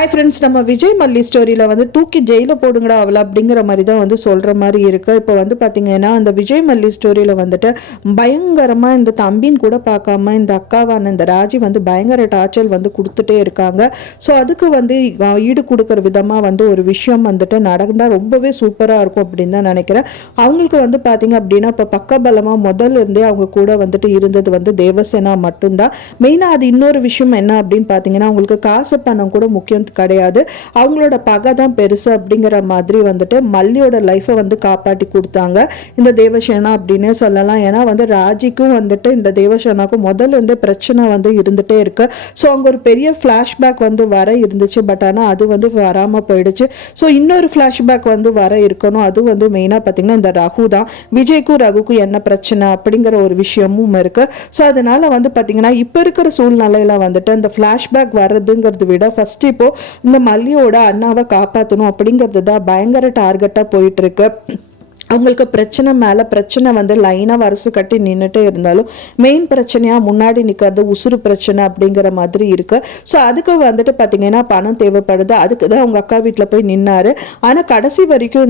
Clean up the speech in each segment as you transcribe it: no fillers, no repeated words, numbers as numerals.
Hi friends, நம்ம விஜய் மல்லி ஸ்டோரியில் வந்து தூக்கி ஜெயிலில் போடுங்கடா அவளை அப்படிங்கிற மாதிரி தான் வந்து சொல்கிற மாதிரி இருக்குது. இப்போ வந்து பார்த்தீங்கன்னா அந்த விஜய் மல்லி ஸ்டோரியில் வந்துட்டு பயங்கரமாக இந்த தம்பின்னு கூட பார்க்காம இந்த அக்காவான இந்த ராஜி வந்து பயங்கர டார்ச்சர் வந்து கொடுத்துட்டே இருக்காங்க. ஸோ அதுக்கு வந்து ஈடு கொடுக்குற விதமாக வந்து ஒரு விஷயம் வந்துட்டு நடந்தால் ரொம்பவே சூப்பராக இருக்கும் அப்படின்னு தான் நினைக்கிறேன். அவங்களுக்கு வந்து பார்த்தீங்க அப்படின்னா இப்போ பக்கபலமாக முதல்ல இருந்தே அவங்க கூட வந்துட்டு இருந்தது வந்து தேவசேனா மட்டும்தான். மெயினாக அது இன்னொரு விஷயம் என்ன அப்படின்னு பார்த்தீங்கன்னா அவங்களுக்கு காசு பணம் கூட முக்கியம் கிடையாது, அவங்களோட பகை தான் பெருசு அப்படிங்கிற மாதிரி வந்துட்டு மல்லியோட லைஃபை வந்து காப்பாற்றி கொடுத்தாங்க இந்த தேவசேனா அப்படின்னே சொல்லலாம். ஏன்னா வந்து ராஜிக்கும் வந்துட்டு இந்த தேவசேனாக்கும் முதல்ல இருந்து பிரச்சனை வந்து இருந்துட்டே இருக்கு. ஸோ அங்கே ஒரு பெரிய ஃப்ளாஷ்பேக் வந்து வர இருந்துச்சு, பட் ஆனால் அது வந்து வராமல் போயிடுச்சு. ஸோ இன்னொரு ஃப்ளாஷ்பேக் வந்து வர இருக்கணும். அது வந்து மெயினாக பார்த்தீங்கன்னா இந்த ரகு தான், விஜய்க்கும் ரகுக்கும் என்ன பிரச்சனை அப்படிங்கிற ஒரு விஷயமும் இருக்கு. ஸோ அதனால வந்து பார்த்தீங்கன்னா இப்போ இருக்கிற சூழ்நிலையில வந்துட்டு அந்த ஃப்ளாஷ்பேக் வர்றதுங்கிறத விட ஃபர்ஸ்ட் இப்போ இந்த மல்லியோட அண்ணாவை காப்பாற்றணும் அப்படிங்கிறது தான் பயங்கர டார்கெட்டாக போயிட்டு இருக்கு. அவங்களுக்கு பிரச்சனை மேலே பிரச்சனை வந்து லைனாக வரிசை கட்டி நின்றுட்டே இருந்தாலும் மெயின் பிரச்சனையாக முன்னாடி நிற்கிறது உசுறு பிரச்சனை அப்படிங்கிற மாதிரி இருக்குது. ஸோ அதுக்கு வந்துட்டு பார்த்திங்கன்னா பணம் தேவைப்படுது. அதுக்கு தான் அவங்க அக்கா வீட்டில் போய் நின்னாரு. ஆனால் கடைசி வரைக்கும்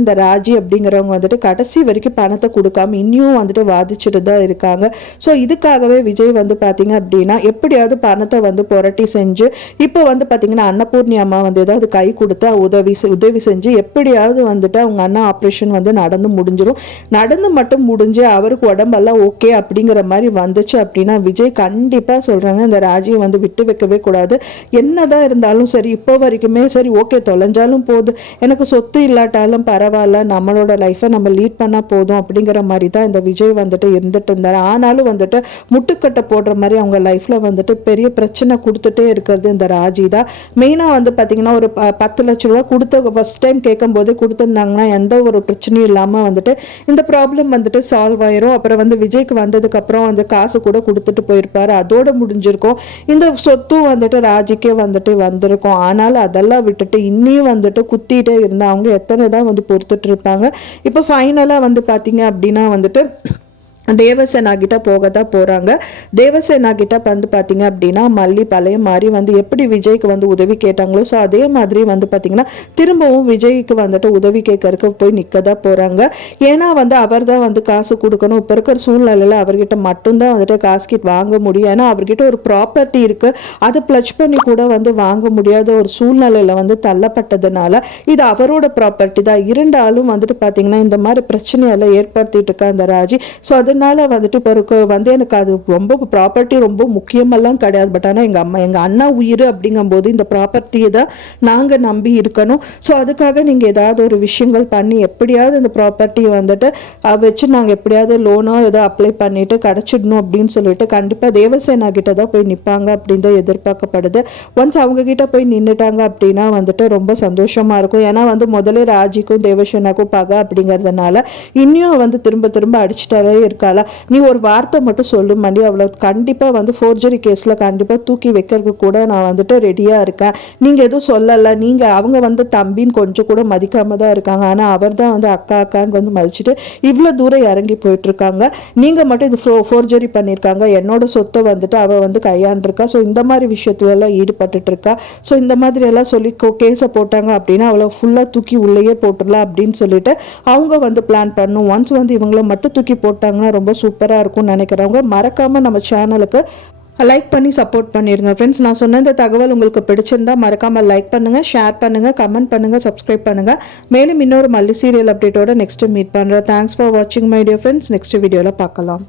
இந்த ராஜி அப்படிங்கிறவங்க வந்துட்டு கடைசி வரைக்கும் பணத்தை கொடுக்காம இன்னும் வந்துட்டு வாதிச்சுட்டு தான் இருக்காங்க. ஸோ இதுக்காகவே விஜய் வந்து பார்த்திங்க அப்படின்னா எப்படியாவது பணத்தை வந்து புரட்டி செஞ்சு இப்போ வந்து பார்த்திங்கன்னா அன்னபூர்ணி அம்மா வந்து ஏதாவது கை கொடுத்து உதவி செஞ்சு எப்படியாவது வந்துட்டு அவங்க அண்ணா ஆப்ரேஷன் வந்து நடந்து மட்டும் முடிஞ்சு அவருக்கு உடம்பெல்லாம் ஓகே அப்படிங்கிற மாதிரி வந்துச்சு அப்படின்னா விஜய் கண்டிப்பா சொல்றாங்க இந்த ராஜியை வந்து விட்டு வைக்கவே கூடாது. என்னதான் இருந்தாலும் சரி, இப்போ வரைக்குமே சரி, ஓகே தொலைஞ்சாலும் போதும், எனக்கு சொத்து இல்லாட்டாலும் பரவாயில்ல, நம்மளோட லைஃபை நம்ம லீட் பண்ணா போதும் அப்படிங்கிற மாதிரி தான் இந்த விஜய் வந்துட்டு இருந்துட்டு இருந்தாரு. ஆனாலும் வந்துட்டு முட்டுக்கட்டை போடுற மாதிரி அவங்க லைஃப்ல வந்துட்டு பெரிய பிரச்சனை கொடுத்துட்டே இருக்கிறது இந்த ராஜி தான். மெயினா வந்து பாத்தீங்கன்னா ஒரு 10 லட்சம் ரூபாய் கொடுத்த ஃபர்ஸ்ட் டைம் கேட்கும் போது கொடுத்துருந்தாங்கன்னா எந்த ஒரு பிரச்சனையும் இல்லாமல் வந்துட்டு இந்த ப்ராப்ளம் வந்துட்டு சால்வ் ஆயிரும். அப்புறம் வந்து விஜய்க்கு வந்ததுக்கு அப்புறம் அந்த காசு கூட கொடுத்துட்டு போயிருப்பாரு, அதோட முடிஞ்சிருக்கும். இந்த சொத்தும் வந்துட்டு ராஜிக்கே வந்துட்டு வந்திருக்கும். ஆனாலும் அதெல்லாம் விட்டுட்டு இன்னும் வந்துட்டு குத்திட்டே இருந்தா அவங்க எத்தனை தான் வந்து பொறுத்துட்டு இருப்பாங்க. இப்போ ஃபைனலா வந்து பாத்தீங்க அப்படின்னா வந்துட்டு தேவசேனா கிட்ட போகத்தான் போறாங்க. தேவசேனா கிட்ட வந்து பாத்தீங்க அப்படின்னா மல்லி பழைய மாதிரி வந்து எப்படி விஜய்க்கு வந்து உதவி கேட்டாங்களோ ஸோ அதே மாதிரி வந்து பாத்தீங்கன்னா திரும்பவும் விஜய்க்கு வந்துட்டு உதவி கேட்கறதுக்கு போய் நிக்கதான் போறாங்க. ஏன்னா வந்து அவர் தான் வந்து காசு கொடுக்கணும். இப்போ இருக்கிற சூழ்நிலையில அவர்கிட்ட மட்டும்தான் வந்துட்டு காசு கிட்ட வாங்க முடியும். ஏன்னா அவர்கிட்ட ஒரு ப்ராப்பர்ட்டி இருக்கு, அதை பிளச் பண்ணி கூட வந்து வாங்க முடியாத ஒரு சூழ்நிலையில வந்து தள்ளப்பட்டதுனால இது அவரோட ப்ராப்பர்ட்டி தான். இருந்தாலும் வந்துட்டு பாத்தீங்கன்னா இந்த மாதிரி பிரச்சனையெல்லாம் ஏற்படுத்திட்டு இருக்கா இந்த ராஜி. ஸோ அதனால வந்துட்டு இப்போ வந்து எனக்கு அது ரொம்ப ப்ராப்பர்ட்டி ரொம்ப முக்கியமெல்லாம் கிடையாது, பட் ஆனால் எங்கள் அண்ணா உயிர் அப்படிங்கும்போது இந்த ப்ராப்பர்ட்டியை தான் நாங்கள் நம்பி இருக்கணும். ஸோ அதுக்காக நீங்கள் ஏதாவது ஒரு விஷயங்கள் பண்ணி எப்படியாவது இந்த ப்ராப்பர்ட்டியை வந்துட்டு வச்சு நாங்கள் எப்படியாவது லோனோ ஏதோ அப்ளை பண்ணிட்டு கிடச்சிடணும் அப்படின்னு சொல்லிட்டு கண்டிப்பாக தேவசேனா கிட்ட தான் போய் நிற்பாங்க அப்படின்னு தான் எதிர்பார்க்கப்படுது. ஒன்ஸ் அவங்க கிட்ட போய் நின்றுட்டாங்க அப்படின்னா வந்துட்டு ரொம்ப சந்தோஷமா இருக்கும். ஏன்னா வந்து முதல்ல ராஜிக்கும் தேவசேனாக்கும் பகை அப்படிங்கிறதுனால இன்னும் வந்து திரும்ப திரும்ப அடிச்சுட்டாலே இருக்கால. நீ ஒரு வார்த்தை மட்டும் சொல்லு மண்டி, அவ்வளோ கண்டிப்பா வந்து ஃபோர்ஜரி கேஸ்ல கண்டிப்பா தூக்கி வைக்கிறதுக்கு கூட நான் வந்துட்டு ரெடியா இருக்கேன். நீங்க எதுவும் சொல்லல, நீங்க அவங்க வந்து தம்பின்னு கொஞ்சம் கூட மதிக்காம தான் இருக்காங்க. ஆனா அவர் தான் வந்து அக்கா அக்கான்னு வந்து மதிச்சுட்டு இவ்வளவு தூரம் இறங்கி போயிட்டு இருக்காங்க. நீங்க மட்டும் இது ஃபோர்ஜரி பண்ணியிருக்காங்க, என்னோட சொத்தை வந்துட்டு அவ வந்து கையாண்டிருக்கா. ஸோ இந்த மாதிரி விஷயத்துல எல்லாம் ஈடுபட்டு இருக்கா. ஸோ இந்த மாதிரி எல்லாம் சொல்லி கேஸை போட்டாங்க அப்படின்னா அவளை ஃபுல்லா தூக்கி உள்ளேயே போட்டுடலாம் அப்படின்னு சொல்லிட்டு அவங்க வந்து பிளான் பண்ணும். ஒன்ஸ் வந்து இவங்களை மட்டும் தூக்கி போட்டாங்கன்னா ரொம்ப சூப்பராக இருக்கும்னு நினைக்கிறவங்க மறக்காமல் நம்ம சேனலுக்கு லைக் பண்ணி சப்போர்ட் பண்ணிடுங்க ஃப்ரெண்ட்ஸ். நான் சொன்ன இந்த தகவல் உங்களுக்கு பிடிச்சிருந்தா மறக்காமல் லைக் பண்ணுங்கள், ஷேர் பண்ணுங்கள், கமெண்ட் பண்ணுங்கள், சப்ஸ்கிரைப் பண்ணுங்கள். மேலும் இன்னொரு மல்லி சீரியல் அப்டேட்டோட நெக்ஸ்ட் மீட் பண்ணுறேன். தேங்க்ஸ் ஃபார் வாட்சிங் மை டியர் ஃப்ரெண்ட்ஸ். நெக்ஸ்ட் வீடியோவில் பார்க்கலாம்.